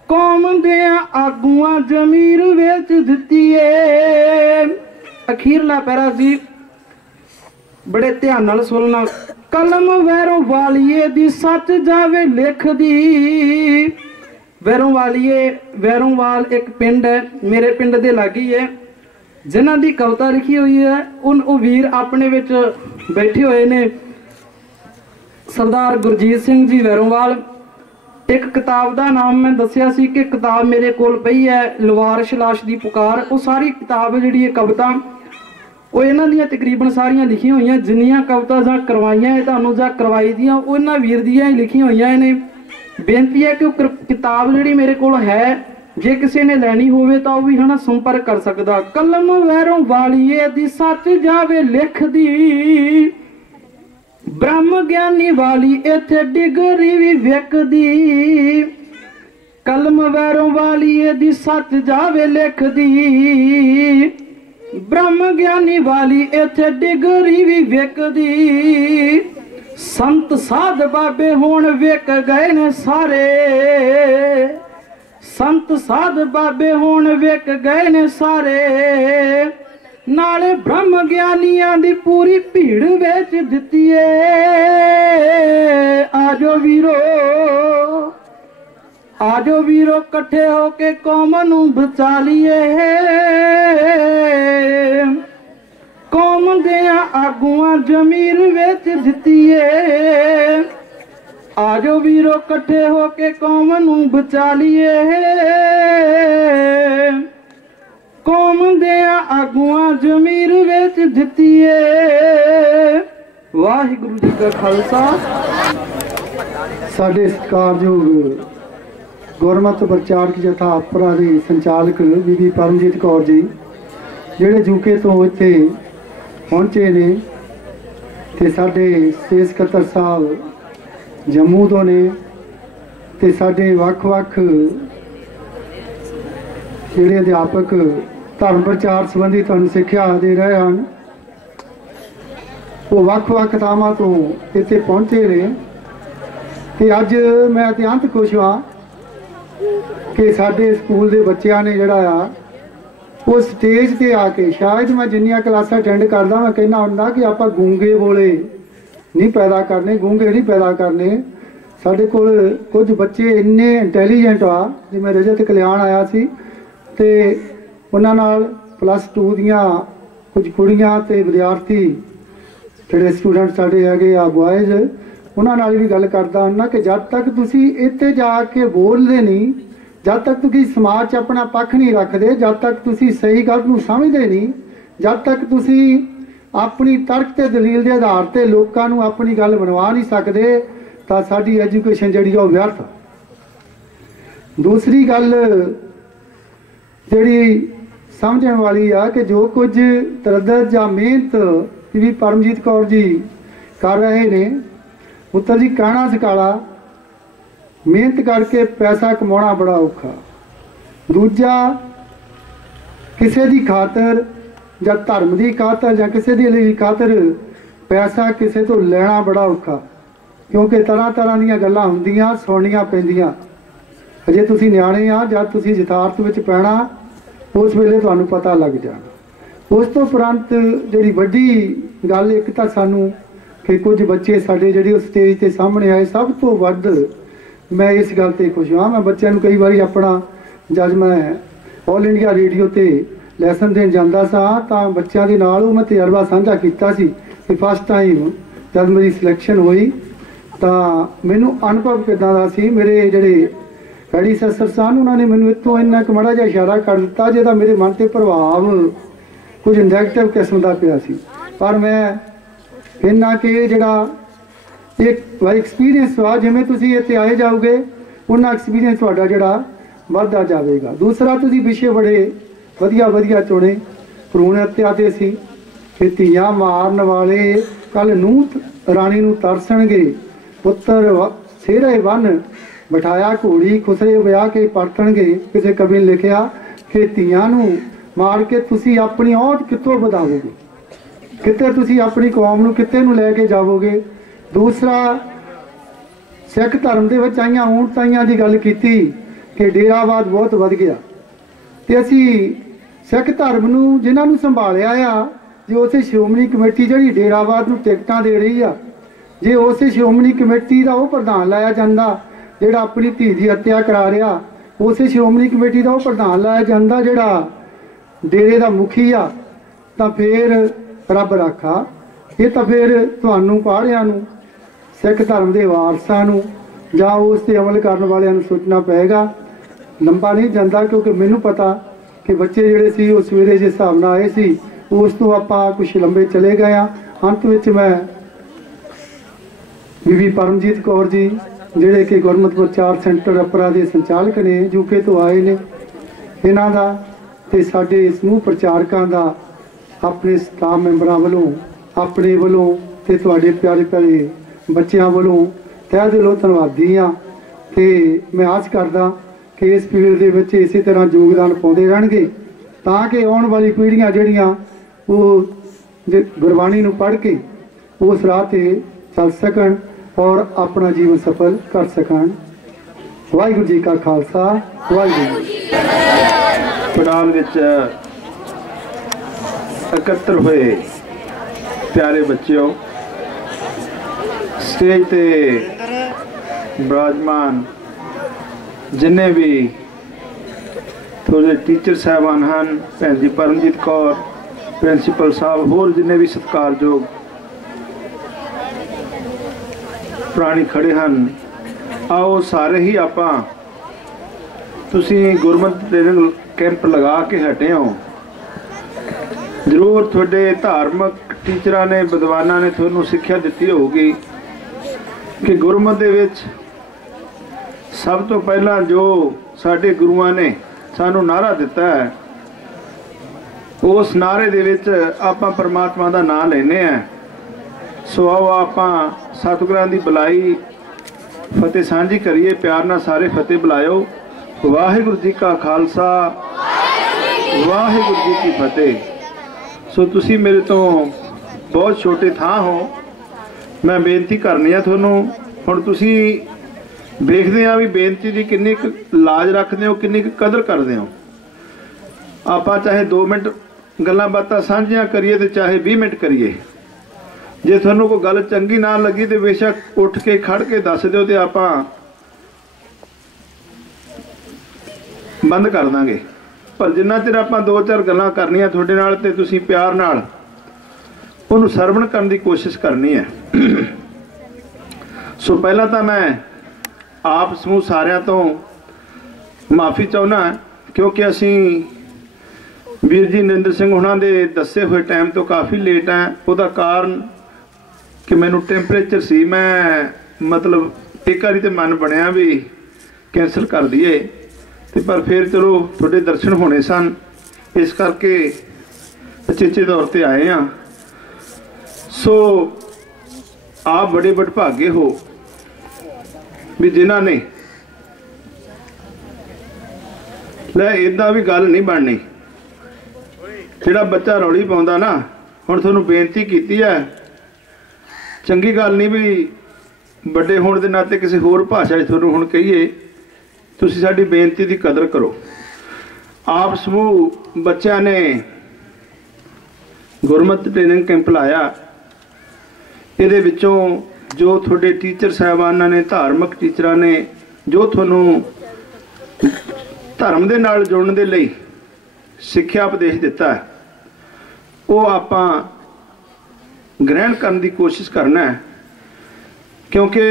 ਕੌਮ ਦੇ ਆਗੂਆਂ ਜ਼ਮੀਰ ਵੇਚ ਦਿੱਤੀ ਏ। ਅਖੀਰਲਾ ਪੈਰਾ ਸੀ, ਬੜੇ ਧਿਆਨ ਨਾਲ ਸੁਣਨਾ। ਕਲਮ ਵੈਰੋਂ ਵਾਲੀਏ ਦੀ ਸੱਚ ਜਾਵੇ ਲਿਖਦੀ। ਵੈਰੋਂ ਵਾਲੀਏ, ਵੈਰੋਂਵਾਲ ਇੱਕ ਪਿੰਡ ਹੈ, ਮੇਰੇ ਪਿੰਡ ਦੇ ਲਾਗੇ ਹੈ, ਜਿਨ੍ਹਾਂ ਦੀ ਕਵਿਤਾ ਲਿਖੀ ਹੋਈ ਹੈ। ਉਹ ਵੀਰ ਆਪਣੇ ਵਿੱਚ ਬੈਠੇ ਹੋਏ ਨੇ, ਸਰਦਾਰ ਗੁਰਜੀਤ ਸਿੰਘ ਜੀ ਵੈਰੋਂਵਾਲ। ਇੱਕ ਕਿਤਾਬ ਦਾ ਨਾਮ ਮੈਂ ਦੱਸਿਆ ਸੀ ਕਿ ਕਿਤਾਬ ਮੇਰੇ ਕੋਲ ਪਈ ਹੈ, ਲਵਾਰਿਸ਼ ਲਾਸ਼ ਦੀ ਪੁਕਾਰ। ਉਹ ਸਾਰੀ ਕਿਤਾਬ ਜਿਹੜੀ ਹੈ ਕਵਿਤਾ, ਉਹ ਇਹਨਾਂ ਦੀਆਂ ਤਕਰੀਬਨ ਸਾਰੀਆਂ ਲਿਖੀਆਂ ਹੋਈਆਂ। ਜਿੰਨੀਆਂ ਕਵਿਤਾ ਜਾਂ ਕਰਵਾਈਆਂ ਇਹ ਤੁਹਾਨੂੰ ਜਾਂ ਕਰਵਾਈ ਦੀਆਂ, ਉਹ ਇਹਨਾਂ ਵੀਰ ਦੀਆਂ ਹੀ ਲਿਖੀਆਂ ਹੋਈਆਂ ਨੇ। ਬੇਨਤੀ ਹੈ ਕਿ ਉਹ ਕਿਤਾਬ ਜਿਹੜੀ ਮੇਰੇ ਕੋਲ ਹੈ, ਜੇ ਕਿਸੇ ਨੇ ਲੈਣੀ ਹੋਵੇ ਤਾਂ ਉਹ ਵੀ ਹਨਾ ਸੰਪਰਕ ਕਰ ਸਕਦਾ। ਕਲਮ ਵੈਰੋਂ ਵਾਲੀਏ ਦੀ ਸੱਚ ਜਾਵੇ ਲਿਖਦੀ, ਬ੍ਰਹਮ ਗਿਆਨੀ ਵਾਲੀ ਇੱਥੇ ਡਿਗਰੀ ਵੀ ਵਿਕਦੀ। ਕਲਮ ਵੈਰੋਂ ਵਾਲੀਏ ਦੀ ਸੱਚ ਜਾਵੇ ਲਿਖਦੀ, ਬ੍ਰਹਮ ਗਿਆਨੀ ਵਾਲੀ ਇੱਥੇ ਡਿਗਰੀ ਵੀ ਵਿਕਦੀ। ਸੰਤ ਸਾਧ ਬਾਬੇ ਹੁਣ ਵਿਕ ਗਏ ਨੇ ਸਾਰੇ, ਸੰਤ ਸਾਧ ਬਾਬੇ ਹੁਣ ਵਿਕ ਗਏ ਨੇ ਸਾਰੇ। ਨਾਲੇ ਬ੍ਰਹਮ ਗਿਆਨੀਆਂ ਦੀ ਪੂਰੀ ਭੀੜ ਵੇਚ ਦਿੱਤੀ ਏ। ਆਜੋ ਵੀਰੋ, ਆਜੋ ਵੀਰੋ ਇਕੱਠੇ ਹੋ ਕੇ ਕੌਮ ਨੂੰ ਬਚਾ ਲਈਏ, ਕੌਮ ਦੇ ਆਗੂਆਂ ਜ਼ਮੀਰ ਵੇਚ ਦਿੱਤੀ ਏ। ਆਜੋ ਵੀਰੋ ਇਕੱਠੇ ਹੋ ਕੇ ਕੌਮ ਨੂੰ ਬਚਾ ਲਈਏ, ਕੌਮ ਦੇ ਆਗੂਆਂ ਜ਼ਮੀਰ ਵੇਚ ਦਿੱਤੀ ਏ। ਵਾਹਿਗੁਰੂ ਜੀ ਕਾ ਖਾਲਸਾ। ਸਾਡੇ ਸਤਿਕਾਰਯੋਗ ਗੁਰਮਤਿ ਪ੍ਰਚਾਰਕ ਜਥਾ ਅਪਰਾ ਦੇ ਸੰਚਾਲਕ ਬੀਬੀ ਪਰਮਜੀਤ ਕੌਰ ਜੀ ਜਿਹੜੇ ਯੂਕੇ ਤੋਂ ਇੱਥੇ ਪਹੁੰਚੇ ਨੇ, ਤੇ ਸਾਡੇ ਸਟੇਟ ਸਕੱਤਰ ਸਾਹਿਬ ਜੰਮੂ ਤੋਂ ਨੇ, ਤੇ ਸਾਡੇ ਵੱਖ-ਵੱਖ ਜਿਹੜੇ ਅਧਿਆਪਕ ਧਰਮ ਪ੍ਰਚਾਰ ਸੰਬੰਧੀ ਤੁਹਾਨੂੰ ਸਿੱਖਿਆ ਦੇ ਰਹੇ ਹਨ, ਉਹ ਵੱਖ-ਵੱਖ ਥਾਵਾਂ ਤੋਂ ਇੱਥੇ ਪਹੁੰਚੇ ਨੇ। ਤੇ ਅੱਜ ਮੈਂ ਅਤਿਅੰਤ ਖੁਸ਼ ਹਾਂ ਕਿ ਸਾਡੇ ਸਕੂਲ ਦੇ ਬੱਚਿਆਂ ਨੇ ਜਿਹੜਾ ਆ ਉਹ ਸਟੇਜ ਤੇ ਆ ਕੇ, ਸ਼ਾਇਦ ਮੈਂ ਜਿੰਨੀਆਂ ਕਲਾਸਾਂ ਅਟੈਂਡ ਕਰਦਾ ਮੈਂ ਕਹਿੰਦਾ ਹੁੰਦਾ ਕਿ ਆਪਾਂ ਗੂੰਗੇ ਬੋਲੇ ਨਹੀਂ ਪੈਦਾ ਕਰਨੇ, ਗੂੰਗੇ ਨਹੀਂ ਪੈਦਾ ਕਰਨੇ। ਸਾਡੇ ਕੋਲ ਕੁਝ ਬੱਚੇ ਇੰਨੇ ਇੰਟੈਲੀਜੈਂਟ ਆ, ਜਿਵੇਂ ਰਜਤ ਕਲਿਆਣ ਆਇਆ ਸੀ ਤੇ ਉਹਨਾਂ ਨਾਲ +2 ਦੀਆਂ ਕੁਝ ਕੁੜੀਆਂ ਤੇ ਵਿਦਿਆਰਥੀ ਜਿਹੜੇ ਸਟੂਡੈਂਟ ਸਾਡੇ ਹੈਗੇ ਆ ਬॉयਜ਼, ਉਹਨਾਂ ਨਾਲ ਵੀ ਗੱਲ ਕਰਦਾ ਹੁੰਦਾ ਕਿ ਜਦ ਤੱਕ ਤੁਸੀਂ ਇੱਥੇ ਜਾ ਕੇ ਬੋਲਦੇ ਨਹੀਂ, ਜਦ ਤੱਕ ਤੁਸੀਂ ਸਮਾਜ 'ਚ ਆਪਣਾ ਪੱਖ ਨਹੀਂ ਰੱਖਦੇ, ਜਦ ਤੱਕ ਤੁਸੀਂ ਸਹੀ ਗੱਲ ਨੂੰ ਸਮਝਦੇ ਨਹੀਂ, ਜਦ ਤੱਕ ਤੁਸੀਂ ਆਪਣੀ ਤਰਕ ਤੇ ਦਲੀਲ ਦੇ ਆਧਾਰ ਤੇ ਲੋਕਾਂ ਨੂੰ ਆਪਣੀ ਗੱਲ ਬਣਵਾ ਨਹੀਂ ਸਕਦੇ, ਤਾਂ ਸਾਡੀ ਐਜੂਕੇਸ਼ਨ ਜਿਹੜੀ ਉਹ ਵਿਅਰਥ। ਦੂਸਰੀ ਗੱਲ ਜਿਹੜੀ ਸਮਝਣ ਵਾਲੀ ਆ ਕਿ ਜੋ ਕੁਝ ਤਰੱਦਦ ਜਾਂ ਮਿਹਨਤ ਵੀ ਪਰਮਜੀਤ ਕੌਰ ਜੀ ਕਰ ਰਹੇ ਨੇ, ਪੁੱਤਰ ਜੀ ਕਹਿਣਾ ਸਿਖਾਲਾ, ਮਿਹਨਤ ਕਰਕੇ ਪੈਸਾ ਕਮਾਉਣਾ ਬੜਾ ਔਖਾ। ਦੂਜਾ, ਕਿਸੇ ਦੀ ਖਾਤਰ ਜਾਂ ਧਰਮ ਦੀ ਖਾਤਰ ਜਾਂ ਕਿਸੇ ਦੀ ਲਈ ਖਾਤਰ ਪੈਸਾ ਕਿਸੇ ਤੋਂ ਲੈਣਾ ਬੜਾ ਔਖਾ, ਕਿਉਂਕਿ ਤਰ੍ਹਾਂ ਤਰ੍ਹਾਂ ਦੀਆਂ ਗੱਲਾਂ ਹੁੰਦੀਆਂ, ਸੁਣਨੀਆਂ ਪੈਂਦੀਆਂ। ਅਜੇ ਤੁਸੀਂ ਨਿਆਣੇ ਆ, ਜਦ ਤੁਸੀਂ ਯਥਾਰਥ ਵਿੱਚ ਪੈਣਾ ਉਸ ਵੇਲੇ ਤੁਹਾਨੂੰ ਪਤਾ ਲੱਗ ਜਾਣਾ। ਉਸ ਤੋਂ ਉਪਰੰਤ ਜਿਹੜੀ ਵੱਡੀ ਗੱਲ ਇੱਕ ਤਾਂ ਸਾਨੂੰ ਕਿ ਕੁਝ ਬੱਚੇ ਸਾਡੇ ਜਿਹੜੇ ਉਸ ਸਟੇਜ ਤੇ ਸਾਹਮਣੇ ਆਏ, ਸਭ ਤੋਂ ਵੱਧ ਮੈਂ ਇਸ ਗੱਲ ਤੇ ਖੁਸ਼ ਹਾਂ। ਮੈਂ ਬੱਚਿਆਂ ਨੂੰ ਕਈ ਵਾਰੀ ਆਪਣਾ, ਜਦ ਮੈਂ ਆਲ ਇੰਡੀਆ ਰੇਡੀਓ ਤੇ ਲੈਸਨ ਦੇਣ ਜਾਂਦਾ ਸਾਂ ਤਾਂ ਬੱਚਿਆਂ ਦੇ ਨਾਲ ਉਹ ਮੈਂ ਤਜਰਬਾ ਸਾਂਝਾ ਕੀਤਾ ਸੀ ਕਿ ਫਸਟ ਟਾਈਮ ਜਦ ਮੇਰੀ ਸਿਲੈਕਸ਼ਨ ਹੋਈ ਤਾਂ ਮੈਨੂੰ ਅਨੁਭਵ ਕਿੱਦਾਂ ਦਾ ਸੀ। ਮੇਰੇ ਜਿਹੜੇ ਪ੍ਰੈਡੀਸੈਸਰ ਸਨ ਉਹਨਾਂ ਨੇ ਮੈਨੂੰ ਇੱਥੋਂ ਇੰਨਾ ਕੁ ਮਾੜਾ ਜਿਹਾ ਇਸ਼ਾਰਾ ਕਰ ਦਿੱਤਾ ਜਿਹਦਾ ਮੇਰੇ ਮਨ ਤੇ ਪ੍ਰਭਾਵ ਕੁਝ ਨੈਗੇਟਿਵ ਕਿਸਮ ਦਾ ਪਿਆ ਸੀ, ਪਰ ਮੈਂ ਇੰਨਾ ਕਿ ਜਿਹੜਾ ਇੱਕ ਵਾਰ ਐਕਸਪੀਰੀਅੰਸ ਵਾ, ਜਿਵੇਂ ਤੁਸੀਂ ਇੱਥੇ ਆਏ ਜਾਓਗੇ ਉਹਨਾਂ ਐਕਸਪੀਰੀਅੰਸ ਤੁਹਾਡਾ ਜਿਹੜਾ ਵੱਧਦਾ ਜਾਵੇਗਾ। ਦੂਸਰਾ, ਤੁਸੀਂ ਵਿਸ਼ੇ ਬੜੇ ਵਧੀਆ ਵਧੀਆ ਚੁਣੇ। ਭਰੂਣ ਹੱਤਿਆ ਤੇ ਸੀ ਕਿ ਧੀਆਂ ਮਾਰਨ ਵਾਲੇ ਕੱਲ ਨੂੰ ਰਾਣੀ ਨੂੰ ਤਰਸਣਗੇ, ਪੁੱਤਰ ਸਿਹਰੇ ਬੰਨ ਬਿਠਾਇਆ ਘੋੜੀ ਖੁਸਰੇ ਵਿਆਹ ਕੇ ਪਰਤਣਗੇ। ਕਿਸੇ ਕਵੀ ਨੇ ਲਿਖਿਆ ਕਿ ਧੀਆਂ ਨੂੰ ਮਾਰ ਕੇ ਤੁਸੀਂ ਆਪਣੀ ਔਤ ਕਿੱਥੋਂ ਵਧਾਵੋਗੇ, ਕਿਤੇ ਤੁਸੀਂ ਆਪਣੀ ਕੌਮ ਨੂੰ ਕਿਤੇ ਨੂੰ ਲੈ ਕੇ ਜਾਵੋਗੇ। ਦੂਸਰਾ, ਸਿੱਖ ਧਰਮ ਦੇ ਵਿੱਚ ਆਈਆਂ ਊਣਤਾਈਆਂ ਦੀ ਗੱਲ ਕੀਤੀ ਕਿ ਡੇਰਾਵਾਦ ਬਹੁਤ ਵੱਧ ਗਿਆ, ਤੇ ਅਸੀਂ ਸਿੱਖ ਧਰਮ ਨੂੰ ਜਿਨ੍ਹਾਂ ਨੂੰ ਸੰਭਾਲਿਆ ਆ, ਜੇ ਉਸੇ ਸ਼੍ਰੋਮਣੀ ਕਮੇਟੀ ਜਿਹੜੀ ਡੇਰਾਵਾਦ ਨੂੰ ਟਿਕਟਾਂ ਦੇ ਰਹੀ ਆ, ਜੇ ਉਸੇ ਸ਼੍ਰੋਮਣੀ ਕਮੇਟੀ ਦਾ ਉਹ ਪ੍ਰਧਾਨ ਲਾਇਆ ਜਾਂਦਾ ਜਿਹੜਾ ਆਪਣੀ ਧੀ ਦੀ ਹੱਤਿਆ ਕਰਾ ਰਿਹਾ, ਉਸੇ ਸ਼੍ਰੋਮਣੀ ਕਮੇਟੀ ਦਾ ਉਹ ਪ੍ਰਧਾਨ ਲਾਇਆ ਜਾਂਦਾ ਜਿਹੜਾ ਡੇਰੇ ਦਾ ਮੁਖੀ ਆ, ਤਾਂ ਫਿਰ ਰੱਬ ਰਾਖਾ। ਇਹ ਤਾਂ ਫਿਰ ਤੁਹਾਨੂੰ ਪੜ੍ਹਿਆਂ ਨੂੰ, ਸਿੱਖ ਧਰਮ ਦੇ ਵਾਰਸਾਂ ਨੂੰ ਜਾਂ ਉਸ ਤੇ ਅਮਲ ਕਰਨ ਵਾਲਿਆਂ ਨੂੰ ਸੋਚਣਾ ਪਏਗਾ। ਲੰਬਾ ਨਹੀਂ ਜਾਂਦਾ, ਕਿਉਂਕਿ ਮੈਨੂੰ ਪਤਾ ਕਿ ਬੱਚੇ ਜਿਹੜੇ ਸੀ ਉਹ ਸਵੇਰੇ ਜਿਸ ਹਿਸਾਬ ਨਾਲ ਆਏ ਸੀ ਉਸ ਤੋਂ ਆਪਾਂ ਕੁਛ ਲੰਬੇ ਚਲੇ ਗਏ ਆ। ਅੰਤ ਵਿੱਚ ਮੈਂ ਬੀਬੀ ਪਰਮਜੀਤ ਕੌਰ ਜੀ ਜਿਹੜੇ ਕਿ ਗੁਰਮਤਿ ਪ੍ਰਚਾਰ ਸੈਂਟਰ ਅਪਰਾ ਦੇ ਸੰਚਾਲਕ ਨੇ, ਯੂਕੇ ਤੋਂ ਆਏ ਨੇ, ਇਹਨਾਂ ਦਾ ਤੇ ਸਾਡੇ ਸਮੂਹ ਪ੍ਰਚਾਰਕਾਂ ਦਾ ਆਪਣੇ ਸਟਾਫ ਮੈਂਬਰਾਂ ਵੱਲੋਂ, ਆਪਣੇ ਵੱਲੋਂ ਤੇ ਤੁਹਾਡੇ ਪਿਆਰੇ ਪਿਆਰੇ ਬੱਚਿਆਂ ਵੱਲੋਂ ਤਹਿ ਦਿਲੋਂ ਧੰਨਵਾਦੀ ਹਾਂ। ਤੇ ਮੈਂ ਆਸ ਕਰਦਾ ਕਿ ਇਸ ਫੀਲਡ ਦੇ ਵਿੱਚ ਇਸੇ ਤਰ੍ਹਾਂ ਯੋਗਦਾਨ ਪਾਉਂਦੇ ਰਹਿਣਗੇ ਤਾਂ ਕਿ ਆਉਣ ਵਾਲੀ ਪੀੜ੍ਹੀਆਂ ਜਿਹੜੀਆਂ ਉਹ ਗੁਰਬਾਣੀ ਨੂੰ ਪੜ੍ਹ ਕੇ ਉਸ ਰਾਹ ਤੇ ਚੱਲ ਸਕਣ ਔਰ ਆਪਣਾ ਜੀਵਨ ਸਫਲ ਕਰ ਸਕਣ। ਵਾਹਿਗੁਰੂ ਜੀ ਕਾ ਖਾਲਸਾ, ਵਾਹਿਗੁਰੂ ਜੀ। ਪੰਡਾਲ ਵਿੱਚ ਇਕੱਤਰ ਹੋਏ ਪਿਆਰੇ ਬੱਚਿਓ, ਸਟੇਜ ਤੇ ਵਿਰਾਜਮਾਨ ਜਿੰਨੇ ਵੀ ਤੁਹਾਡੇ ਟੀਚਰ ਸਾਹਿਬਾਨ ਹਨ, ਭੈਣ ਜੀ ਪਰਮਜੀਤ ਕੌਰ, ਪ੍ਰਿੰਸੀਪਲ ਸਾਹਿਬ, ਹੋਰ ਜਿੰਨੇ ਵੀ ਸਤਿਕਾਰਯੋਗ ਪ੍ਰਾਣੀ ਖੜੇ ਹਨ, ਆਓ ਸਾਰੇ ਹੀ ਆਪਾਂ, ਤੁਸੀਂ ਗੁਰਮਤਿ ਟ੍ਰੇਨਿੰਗ ਕੈਂਪ ਲਗਾ ਕੇ ਹਟੇ ਹੋ, ਜ਼ਰੂਰ ਤੁਹਾਡੇ ਧਾਰਮਿਕ ਟੀਚਰਾਂ ਨੇ, ਵਿਦਵਾਨਾਂ ਨੇ ਤੁਹਾਨੂੰ ਸਿੱਖਿਆ ਦਿੱਤੀ ਹੋਊਗੀ ਕਿ ਗੁਰਮਤਿ ਦੇ ਵਿੱਚ सब तो पहला जो साडे गुरुआं ने सानू नारा दिता है, उस नारे दे विच आपां परमात्मा दा नाम लैने हैं। सो आओ आपां सतगुरां दी बुलाई फतेह सांझी करिए, प्यार नाल सारे फतेह बुलायो। वाहिगुरू जी का खालसा, वाहिगुरू जी की फतेह। सो तुसी मेरे तो बहुत छोटे थां हो, मैं बेनती करनी है तुहानू। हुण तुसी देखदे आ भी बेनती दी किन्नी लाज रखदे हो, किन्नी कदर करदे हो। आपां चाहे 2 मिनट गल्लां बातां साझियां करिए ते चाहे 20 मिनट करिए। जे तुहानू कोई गल चंगी ना लगी तो बेशक उठ के खड़ के दस दिओ ते आपां बंद कर दांगे। पर जिन्ना चिर आपां 2-4 गल्लां करनियां तुहाडे नाल ते तुसीं प्यार नाल उहनूं सरवण करन दी कोशिश करनी है। सो पहला तो मैं आप समूह सारिਆਂ तो माफ़ी चाहुंदा, क्योंकि असीं वीर जी नरेंद्र सिंह हुणां दे दस्से हुए टाइम तो काफ़ी लेट है। उसदा कारण कि मैनू टैंपरेचर सी, मैं मतलब एक बारी तो मन बनया भी कैंसल कर दिए ते पर फिर चलो थोड़े दर्शन होने सन, इस करके अचेचे तौर पर आए हैं। सो आप बड़े बड़भागे हो भी जिन्हां ने लै इदां भी गल नहीं बननी। जिहड़ा बच्चा रौली पाउंदा ना, हुण तुहानूं बेनती कीती है, चंगी गल नहीं भी बड़े होने के नाते किसी होर भाषा तुहानूं हुण कहीए, तुसीं साडी बेनती की कदर करो। आप समूह बच्चों ने गुरमत ट्रेनिंग कैंप लाया, ये विचों जो थोड़े टीचर साहबाना ने, धार्मिक टीचरां ने जो तुहानूं धर्म दे नाल जुड़न दे लई सिक्ख्या उपदेश दिता है, वो आपां ग्रहण करने की कोशिश करना है। क्योंकि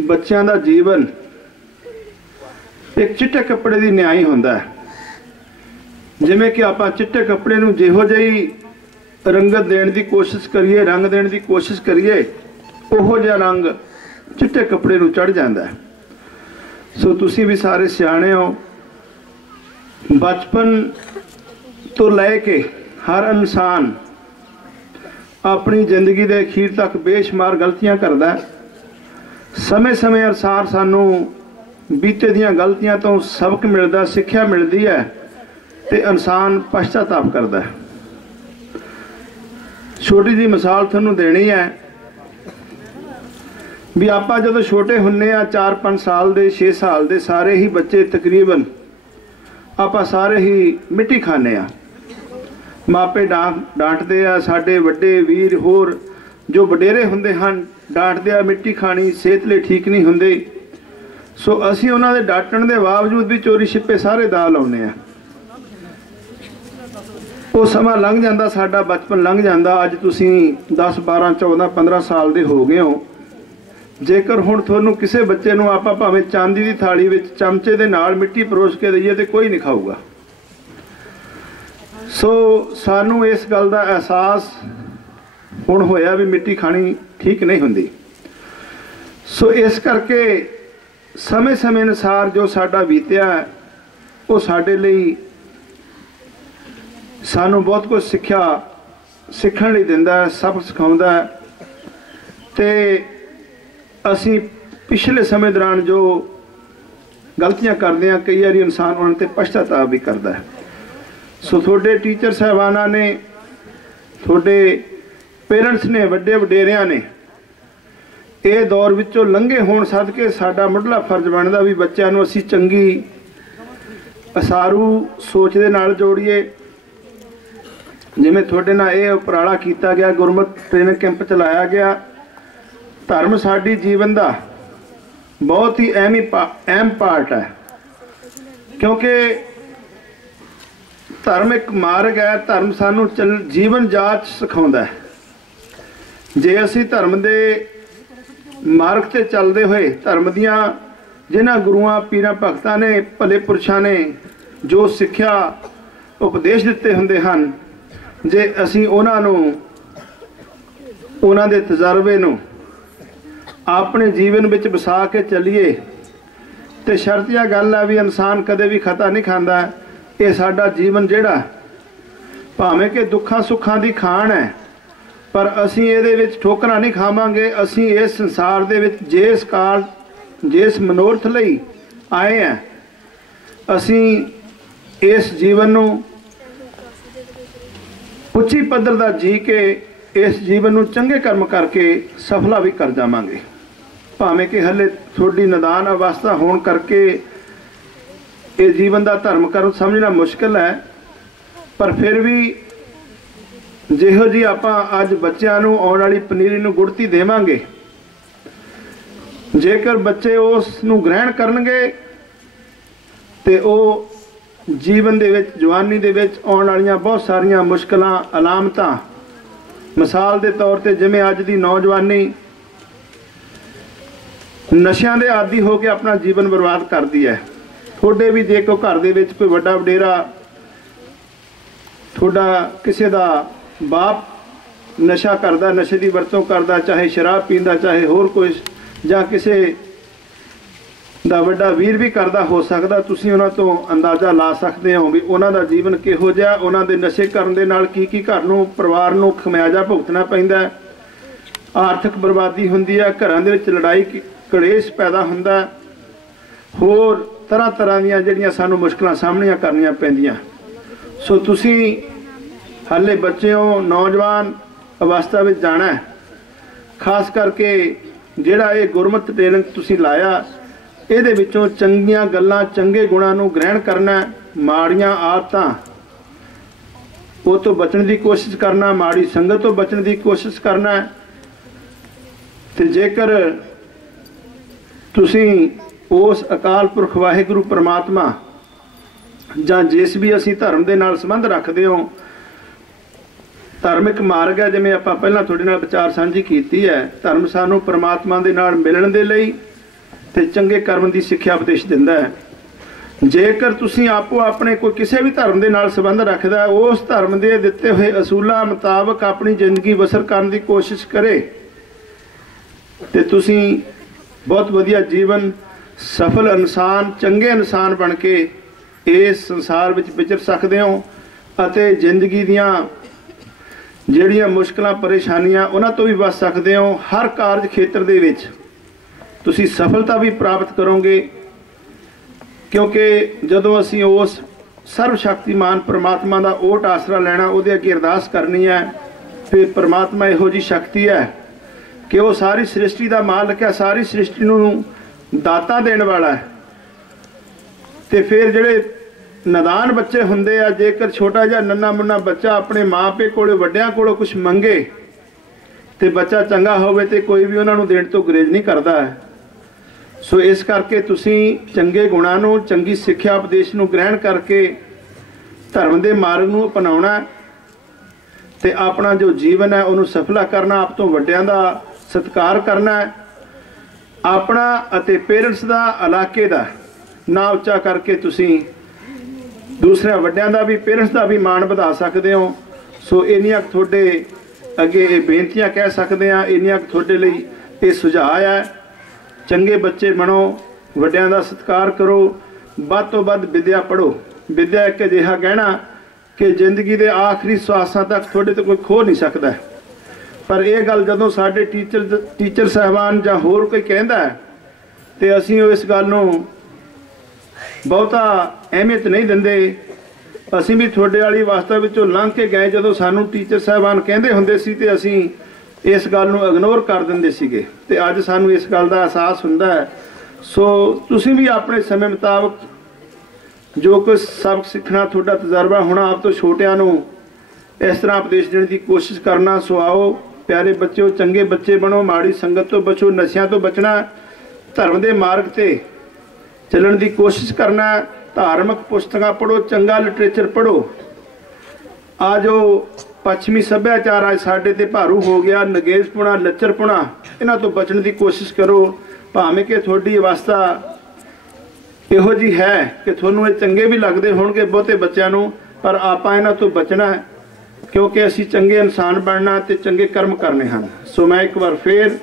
बच्चों का जीवन एक चिट्टे कपड़े की न्याय होंदा है। जिमें कि आपां चिट्टे कपड़े नूं जिहो जिही रंगत देने की कोशिश करिए, रंग देने की कोशिश करिए, उहो जिहा रंग चिट्टे कपड़े नूं चढ़ जाता है। सो तुसीं भी सारे सियाणे हो, बचपन तो लैके हर इंसान अपनी जिंदगी के अखीर तक बेशुमार गलतियां करता है। समय समय अनुसार सानू बीते दियां गलतियां तो सबक मिलता, सिक्ख्या मिलती है, तो इंसान पश्चाताप करता है। छोटी जी मिसाल तुहानूं देनी है भी आपां जदों छोटे हुन्ने आ, 4-5 साल दे, 6 साल दे, सारे ही बच्चे तकरीबन आपां सारे ही मिट्टी खाने आ। मापे डांटते आ, साडे वड्डे वीर होर जो वडेरे हुंदे हन डांटते आ, मिट्टी खानी सेहत लई ठीक नहीं हुंदी। सो असीं उन्हां दे डांटण दे बावजूद भी चोरी छिपे सारे दा लाउने आ। वो समा लंघ जाता, साडा बचपन लंघ जाता। अज तुसीं 10, 12, 14, 15 साल दे हो गए हो। जेकर हुण तुहानूं किसी बच्चे नूं आपां भावें चांदी की थाली विच चमचे दे नाल मिट्टी परोस के दईए तो कोई नहीं खाऊगा। सो सानू इस गल का एहसास हुण होया भी मिट्टी खानी ठीक नहीं हुंदी। सो इस करके समय समय अनुसार जो साडा बीतिया है वो साडे लई सानू बहुत कुछ सीखण लई दिंदा है, सबक सिखाउंदा है। ते असी पिछले समय दौरान जो गलतियां करते हैं, कई बार इंसान उन्हां ते पश्चाताप भी करता है। सो थोड़े टीचर साहबाना ने, थोड़े पेरेंट्स ने, वड्डे वडेरियां ने ये दौर विचों लंघे होण सदके साडा मुढ़ला फर्ज बनदा भी बच्चों नूं असीं चंगी असारू सोच दे नाल जोड़ीए। जिवें थोड़े नाल ये उपराला कीता गया, गुरमत ट्रेनिंग कैंप चलाया गया। धर्म साडी जीवन का बहुत ही अहम पार्ट है, क्योंकि धर्म एक मार्ग है। धर्म सानू जीवन जाच सिखाउंदा है। जे असी धर्म दे मार्ग ते चलते हुए धर्म दियां जिन्हां गुरुआं पीरां भगतां ने, भले पुरशां ने जो सिक्ख्या उपदेश दिते हुंदे हन, जे असी उन्हां नूं उन्हां दे तजर्बे नूं अपने जीवन विच वसा के चलीए ਤੇ ਸ਼ਰਤੀਆ ਗੱਲ ਹੈ ਵੀ ਇਨਸਾਨ ਕਦੇ ਵੀ ਖਤਾ ਨਹੀਂ ਖਾਂਦਾ। ਇਹ ਸਾਡਾ ਜੀਵਨ ਜਿਹੜਾ ਭਾਵੇਂ ਕਿ ਦੁੱਖਾਂ ਸੁੱਖਾਂ ਦੀ ਖਾਣ ਹੈ, ਪਰ ਅਸੀਂ ਇਹਦੇ ਵਿੱਚ ਠੋਕਰਾਂ ਨਹੀਂ ਖਾਵਾਂਗੇ। ਅਸੀਂ ਇਸ ਸੰਸਾਰ ਦੇ ਵਿੱਚ ਜਿਸ ਮਨੋਰਥ ਲਈ ਆਏ ਹਾਂ, ਅਸੀਂ ਇਸ ਜੀਵਨ ਨੂੰ ਉੱਚੀ ਪੱਧਰ ਦਾ ਜੀ ਕੇ ਇਸ ਜੀਵਨ ਨੂੰ ਚੰਗੇ ਕਰਮ ਕਰਕੇ ਸਫਲਾ ਵੀ ਕਰ ਜਾਵਾਂਗੇ। ਭਾਵੇਂ ਕਿ ਹਲੇ ਤੁਹਾਡੀ ਨਿਦਾਨ ਅਵਸਥਾ ਹੋਣ ਕਰਕੇ ਇਹ ਜੀਵਨ ਦਾ ਧਰਮ ਕਰਮ ਸਮਝਣਾ ਮੁਸ਼ਕਿਲ ਹੈ, ਪਰ ਫਿਰ ਵੀ ਜਿਹੋ ਜੀ ਆਪਾਂ ਅੱਜ ਬੱਚਿਆਂ ਨੂੰ ਆਉਣ ਵਾਲੀ ਪਨੀਰੀ ਨੂੰ ਗੁੜਤੀ ਦੇਵਾਂਗੇ, ਜੇਕਰ ਬੱਚੇ ਉਸ ਨੂੰ ਗ੍ਰਹਿਣ ਕਰਨਗੇ ਤੇ ਉਹ ਜੀਵਨ ਦੇ ਵਿੱਚ ਜਵਾਨੀ ਦੇ ਵਿੱਚ ਆਉਣ ਵਾਲੀਆਂ ਬਹੁਤ ਸਾਰੀਆਂ ਮੁਸ਼ਕਲਾਂ ਅਲਾਮਤਾਂ, ਮਿਸਾਲ ਦੇ ਤੌਰ ਤੇ ਜਿਵੇਂ ਅੱਜ ਦੀ ਨੌਜਵਾਨੀ ਨਸ਼ਿਆਂ ਦੇ ਆਦੀ ਹੋ ਕੇ ਆਪਣਾ ਜੀਵਨ ਬਰਬਾਦ ਕਰਦੀ ਹੈ। ਤੁਹਾਡੇ ਵੀ ਦੇਖੋ ਘਰ ਦੇ ਵਿੱਚ ਕੋਈ ਵੱਡਾ ਵਡੇਰਾ, ਤੁਹਾਡਾ ਕਿਸੇ ਦਾ ਬਾਪ ਨਸ਼ਾ ਕਰਦਾ, ਨਸ਼ੇ ਦੀ ਵਰਤੋਂ ਕਰਦਾ, ਚਾਹੇ ਸ਼ਰਾਬ ਪੀਂਦਾ, ਚਾਹੇ ਹੋਰ ਕੋਈ, ਜਾਂ ਕਿਸੇ ਦਾ ਵੱਡਾ ਵੀਰ ਵੀ ਕਰਦਾ ਹੋ ਸਕਦਾ। ਤੁਸੀਂ ਉਹਨਾਂ ਤੋਂ ਅੰਦਾਜ਼ਾ ਲਾ ਸਕਦੇ ਹੋ ਵੀ ਉਹਨਾਂ ਦਾ ਜੀਵਨ ਕਿਹੋ ਜਿਹਾ, ਉਹਨਾਂ ਦੇ ਨਸ਼ੇ ਕਰਨ ਦੇ ਨਾਲ ਕੀ ਕੀ ਘਰ ਨੂੰ, ਪਰਿਵਾਰ ਨੂੰ ਖਮਿਆਜਾ ਭੁਗਤਣਾ ਪੈਂਦਾ। ਆਰਥਿਕ ਬਰਬਾਦੀ ਹੁੰਦੀ ਹੈ, ਘਰਾਂ ਦੇ ਵਿੱਚ ਲੜਾਈ ਕਲੇਸ਼ ਪੈਦਾ ਹੁੰਦਾ, ਹੋਰ ਤਰ੍ਹਾਂ ਤਰ੍ਹਾਂ ਦੀਆਂ ਜਿਹੜੀਆਂ ਸਾਨੂੰ ਮੁਸ਼ਕਲਾਂ ਸਾਹਮਣੀਆਂ ਕਰਨੀਆਂ ਪੈਂਦੀਆਂ। ਸੋ ਤੁਸੀਂ ਹਾਲੇ ਬੱਚੇ ਹੋ, ਨੌਜਵਾਨ ਅਵਸਥਾ ਵਿੱਚ ਜਾਣਾ, ਖਾਸ ਕਰਕੇ ਜਿਹੜਾ ਇਹ ਗੁਰਮਤਿ ਟ੍ਰੇਨਿੰਗ ਤੁਸੀਂ ਲਾਇਆ, ਇਹਦੇ ਵਿੱਚੋਂ ਚੰਗੀਆਂ ਗੱਲਾਂ, ਚੰਗੇ ਗੁਣਾਂ ਨੂੰ ਗ੍ਰਹਿਣ ਕਰਨਾ, ਮਾੜੀਆਂ ਆਦਤਾਂ ਉਹ ਤੋਂ ਬਚਣ ਦੀ ਕੋਸ਼ਿਸ਼ ਕਰਨਾ, ਮਾੜੀ ਸੰਗਤ ਤੋਂ ਬਚਣ ਦੀ ਕੋਸ਼ਿਸ਼ ਕਰਨਾ। ਤੇ ਜੇਕਰ ਤੁਸੀਂ ਉਸ ਅਕਾਲ ਪੁਰਖ ਵਾਹਿਗੁਰੂ ਪਰਮਾਤਮਾ ਜਾਂ ਜਿਸ ਵੀ ਅਸੀਂ ਧਰਮ ਦੇ ਨਾਲ ਸੰਬੰਧ ਰੱਖਦੇ ਹੋ, ਧਾਰਮਿਕ ਮਾਰਗ ਹੈ, ਜਿਵੇਂ ਆਪਾਂ ਪਹਿਲਾਂ ਤੁਹਾਡੇ ਨਾਲ ਵਿਚਾਰ ਸਾਂਝੀ ਕੀਤੀ ਹੈ, ਧਰਮ ਸਾਨੂੰ ਪਰਮਾਤਮਾ ਦੇ ਨਾਲ ਮਿਲਣ ਦੇ ਲਈ ਤੇ ਚੰਗੇ ਕਰਮ ਦੀ ਸਿੱਖਿਆ ਉਪਦੇਸ਼ ਦਿੰਦਾ ਹੈ। ਜੇਕਰ ਤੁਸੀਂ ਆਪੋ ਆਪਣੇ ਕੋਈ ਕਿਸੇ ਵੀ ਧਰਮ ਦੇ ਨਾਲ ਸੰਬੰਧ ਰੱਖਦਾ, ਉਸ ਧਰਮ ਦੇ ਦਿੱਤੇ ਹੋਏ ਅਸੂਲਾਂ ਮੁਤਾਬਕ ਆਪਣੀ ਜ਼ਿੰਦਗੀ ਬਸਰ ਕਰਨ ਦੀ ਕੋਸ਼ਿਸ਼ ਕਰੇ ਤੇ ਤੁਸੀਂ ਬਹੁਤ ਵਧੀਆ ਜੀਵਨ, ਸਫਲ ਇਨਸਾਨ, ਚੰਗੇ ਇਨਸਾਨ ਬਣ ਕੇ ਇਸ ਸੰਸਾਰ ਵਿੱਚ ਵਿਚਰ ਸਕਦੇ ਹੋ ਅਤੇ ਜ਼ਿੰਦਗੀ ਦੀਆਂ ਜਿਹੜੀਆਂ ਮੁਸ਼ਕਲਾਂ ਪਰੇਸ਼ਾਨੀਆਂ ਉਹਨਾਂ ਤੋਂ ਵੀ ਬਚ ਸਕਦੇ ਹੋ। ਹਰ ਕਾਰਜ ਖੇਤਰ ਦੇ ਵਿੱਚ ਤੁਸੀਂ ਸਫਲਤਾ ਵੀ ਪ੍ਰਾਪਤ ਕਰੋਗੇ, ਕਿਉਂਕਿ ਜਦੋਂ ਅਸੀਂ ਉਸ ਸਰਵ ਸ਼ਕਤੀਮਾਨ ਪਰਮਾਤਮਾ ਦਾ ਓਟ ਆਸਰਾ ਲੈਣਾ, ਉਹਦੇ ਅੱਗੇ ਅਰਦਾਸ ਕਰਨੀ ਹੈ, ਫਿਰ ਪਰਮਾਤਮਾ ਇਹੋ ਜਿਹੀ ਸ਼ਕਤੀ ਹੈ ਕਿ ਉਹ ਸਾਰੀ ਸ੍ਰਿਸ਼ਟੀ ਦਾ ਮਾਲਕ ਹੈ, ਸਾਰੀ ਸ੍ਰਿਸ਼ਟੀ ਨੂੰ ਦਾਤਾ ਦੇਣ ਵਾਲਾ ਹੈ। ਤੇ ਫਿਰ ਜਿਹੜੇ ਨਦਾਨ ਬੱਚੇ ਹੁੰਦੇ ਆ, ਜੇਕਰ ਛੋਟਾ ਜਿਹਾ ਨੰਨਾ ਮੁੰਨਾ ਬੱਚਾ ਆਪਣੇ ਮਾਪੇ ਕੋਲੇ, ਵੱਡਿਆਂ ਕੋਲੋਂ ਕੁਝ ਮੰਗੇ ਤੇ ਬੱਚਾ ਚੰਗਾ ਹੋਵੇ ਤੇ ਕੋਈ ਵੀ ਉਹਨਾਂ ਨੂੰ ਦੇਣ ਤੋਂ ਗੁਰੇਜ਼ ਨਹੀਂ ਕਰਦਾ ਹੈ। ਸੋ ਇਸ ਕਰਕੇ ਤੁਸੀਂ ਚੰਗੇ ਗੁਣਾਂ ਨੂੰ, ਚੰਗੀ ਸਿੱਖਿਆ ਉਪਦੇਸ਼ ਨੂੰ ਗ੍ਰਹਿਣ ਕਰਕੇ ਧਰਮ ਦੇ ਮਾਰਗ ਨੂੰ ਅਪਣਾਉਣਾ ਤੇ ਆਪਣਾ ਜੋ ਜੀਵਨ ਹੈ ਉਹਨੂੰ ਸਫਲਾ ਕਰਨਾ, ਆਪ ਤੋਂ ਵੱਡਿਆਂ ਦਾ ਸਤਿਕਾਰ ਕਰਨਾ, ਆਪਣਾ ਅਤੇ ਪੇਰੈਂਟਸ ਦਾ, ਇਲਾਕੇ ਦਾ ਨਾਂ ਉੱਚਾ ਕਰਕੇ ਤੁਸੀਂ ਦੂਸਰਿਆਂ ਵੱਡਿਆਂ ਦਾ ਵੀ, ਪੇਰੈਂਟਸ ਦਾ ਵੀ ਮਾਣ ਵਧਾ ਸਕਦੇ ਹੋ। ਸੋ ਇੰਨੀਆਂ ਤੁਹਾਡੇ ਅੱਗੇ ਇਹ ਬੇਨਤੀਆਂ ਕਹਿ ਸਕਦੇ ਹਾਂ, ਇੰਨੀਆਂ ਤੁਹਾਡੇ ਲਈ ਇਹ ਸੁਝਾਅ ਹੈ। ਚੰਗੇ ਬੱਚੇ ਬਣੋ, ਵੱਡਿਆਂ ਦਾ ਸਤਿਕਾਰ ਕਰੋ, ਵੱਧ ਤੋਂ ਵੱਧ ਵਿਦਿਆ ਪੜ੍ਹੋ। ਵਿਦਿਆ ਇੱਕ ਅਜਿਹਾ ਗਹਿਣਾ ਕਿ ਜ਼ਿੰਦਗੀ ਦੇ ਆਖਰੀ ਸਵਾਸਾਂ ਤੱਕ ਤੁਹਾਡੇ ਤੋਂ ਕੋਈ ਖੋ ਨਹੀਂ ਸਕਦਾ। ਪਰ ਇਹ ਗੱਲ ਜਦੋਂ ਸਾਡੇ ਟੀਚਰ ਸਾਹਿਬਾਨ ਜਾਂ ਹੋਰ ਕੋਈ ਕਹਿੰਦਾ ਤੇ ਅਸੀਂ ਇਸ ਗੱਲ ਨੂੰ ਬਹੁਤਾ ਅਹਿਮੀਅਤ ਨਹੀਂ ਦਿੰਦੇ। ਅਸੀਂ ਵੀ ਤੁਹਾਡੇ ਵਾਲੀ ਅਵਸਥਾ ਵਿੱਚੋਂ ਲੰਘ ਕੇ ਗਏ, ਜਦੋਂ ਸਾਨੂੰ ਟੀਚਰ ਸਾਹਿਬਾਨ ਕਹਿੰਦੇ ਹੁੰਦੇ ਸੀ ਤੇ ਅਸੀਂ ਇਸ ਗੱਲ ਨੂੰ ਇਗਨੋਰ ਕਰ ਦਿੰਦੇ ਸੀਗੇ, ਤੇ ਅੱਜ ਸਾਨੂੰ ਇਸ ਗੱਲ ਦਾ ਅਹਿਸਾਸ ਹੁੰਦਾ ਹੈ। ਸੋ ਤੁਸੀਂ ਵੀ ਆਪਣੇ ਸਮੇਂ ਮੁਤਾਬਕ ਜੋ ਕੁਝ ਸਬਕ ਸਿੱਖਣਾ, ਤੁਹਾਡਾ ਤਜਰਬਾ ਹੋਣਾ, ਆਪ ਤੋਂ ਛੋਟਿਆਂ ਨੂੰ ਇਸ ਤਰ੍ਹਾਂ ਉਪਦੇਸ਼ ਦੇਣ ਦੀ ਕੋਸ਼ਿਸ਼ ਕਰਨਾ। ਸੋ ਆਓ ਪਿਆਰੇ ਬੱਚਿਓ, ਚੰਗੇ ਬੱਚੇ ਬਣੋ, ਮਾੜੀ ਸੰਗਤ ਤੋਂ ਬਚੋ, ਨਸ਼ਿਆਂ ਤੋਂ ਬਚਣਾ, ਧਰਮ ਦੇ ਮਾਰਗ ਤੇ ਚੱਲਣ ਦੀ ਕੋਸ਼ਿਸ਼ ਕਰਨਾ, ਧਾਰਮਿਕ ਪੁਸਤਕਾਂ ਪੜ੍ਹੋ, ਚੰਗਾ ਲਿਟਰੇਚਰ ਪੜ੍ਹੋ। ਆ ਜੋ ਪੱਛਮੀ ਸੱਭਿਆਚਾਰ ਅੱਜ ਸਾਡੇ ਤੇ ਭਾਰੂ ਹੋ ਗਿਆ, ਨਗੇਜ਼ਪੁਣਾ, ਲੱਚਰਪੁਣਾ, ਇਹਨਾਂ ਤੋਂ ਬਚਣ ਦੀ ਕੋਸ਼ਿਸ਼ ਕਰੋ। ਭਾਵੇਂ ਕਿ ਤੁਹਾਡੀ ਅਵਸਥਾ ਇਹੋ ਜਿਹੀ ਹੈ ਕਿ ਤੁਹਾਨੂੰ ਇਹ ਚੰਗੇ ਵੀ ਲੱਗਦੇ ਹੋਣਗੇ ਬਹੁਤੇ ਬੱਚਿਆਂ ਨੂੰ, ਪਰ ਆਪਾਂ ਇਹਨਾਂ ਤੋਂ ਬਚਣਾ ਕਿਉਂਕਿ ਅਸੀਂ ਚੰਗੇ ਇਨਸਾਨ ਬਣਨਾ ਤੇ ਚੰਗੇ ਕਰਮ ਕਰਨੇ ਹਨ। ਸੋ ਮੈਂ ਇੱਕ ਵਾਰ ਫੇਰ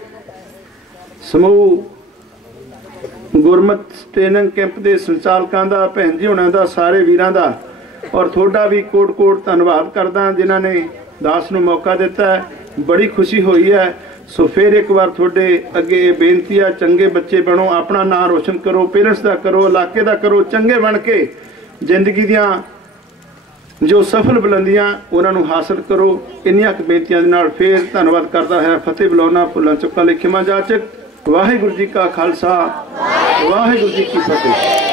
ਸਮੂਹ ਗੁਰਮਤ ਟ੍ਰੇਨਿੰਗ ਕੈਂਪ ਦੇ ਸੰਚਾਲਕਾਂ ਦਾ, ਭੈਣ ਜੀ ਹੋਣਾ ਦਾ, ਸਾਰੇ ਵੀਰਾਂ ਦਾ ਔਰ ਤੁਹਾਡਾ ਵੀ ਕੋਟ ਕੋਟ ਧੰਨਵਾਦ ਕਰਦਾ ਜਿਨ੍ਹਾਂ ਨੇ ਦਾਸ ਨੂੰ ਮੌਕਾ ਦਿੱਤਾ ਹੈ। ਬੜੀ ਖੁਸ਼ੀ ਹੋਈ ਹੈ। ਸੋ ਫਿਰ ਇੱਕ ਵਾਰ ਤੁਹਾਡੇ ਅੱਗੇ ਇਹ ਬੇਨਤੀ ਹੈ, ਚੰਗੇ ਬੱਚੇ ਬਣੋ, ਆਪਣਾ ਨਾਂ ਰੋਸ਼ਨ ਕਰੋ, ਪੇਰੈਂਟਸ ਦਾ ਕਰੋ, ਇਲਾਕੇ ਦਾ ਕਰੋ, ਚੰਗੇ ਬਣ ਕੇ ਜ਼ਿੰਦਗੀ ਦੀਆਂ ਜੋ ਸਫਲ ਬੁਲੰਦੀਆਂ ਉਹਨਾਂ ਨੂੰ ਹਾਸਲ ਕਰੋ। ਇੰਨੀਆਂ ਕੁ ਬੇਨਤੀਆਂ ਦੇ ਨਾਲ ਫਿਰ ਧੰਨਵਾਦ ਕਰਦਾ ਹੈ। ਫਤਿਹ ਬੁਲਾਉਣਾ ਭੁੱਲਾਂ ਚੁੱਕਾਂ ਲਈ ਖਿਮਾ ਜਾਚਕ। ਵਾਹਿਗੁਰੂ ਜੀ ਕਾ ਖਾਲਸਾ, ਵਾਹਿਗੁਰੂ ਜੀ ਕੀ ਫਤਿਹ।